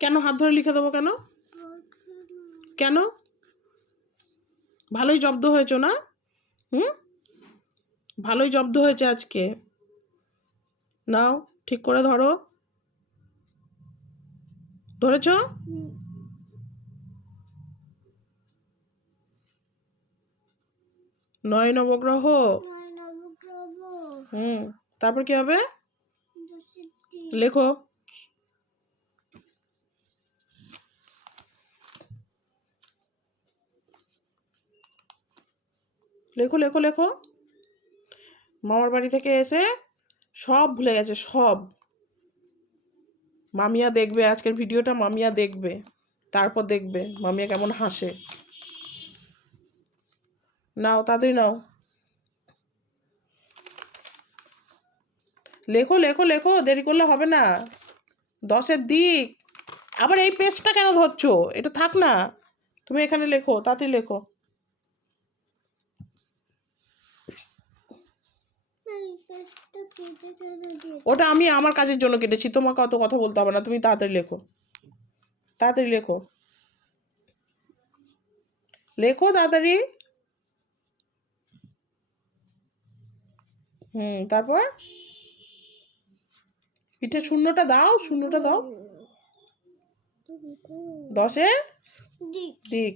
কেন হাত ধরে লিখে দেবো কেন? কেন? ভালোই জব্দ হয়েছো না? ভালোই জব্দ হয়েছে আজকে। নাও ঠিক করে ধরো। ধরেছ? 9 নবগ্রহ। তারপর কি হবে? লেখো। লেখো লেখো লেখো। মামার বাড়ি থেকে এসে সব ভুলে গেছে, সব। মামিয়া দেখবে আজকের ভিডিওটা, মামিয়া দেখবে, তারপর দেখবে মামিয়া কেমন হাসে। নাও তাড়াতাড়ি নাও, লেখো লেখো লেখো, দেরি করলে হবে না। 10-এর দিক। আবার এই পেজটা কেন ধরছো? এটা থাক না, তুমি এখানে লেখো, তাড়াতাড়ি লেখো। ওটা আমি আমার কাজের জন্য কেটেছি, তোমাকে অত কথা বলতে হবে না, তুমি তাড়াতাড়ি লেখো, তাড়াতাড়ি লেখো, লেখো তাড়াতাড়ি। তারপর পিঠে শূন্যটা দাও, শূন্যটা দাও। 10-এর দিক।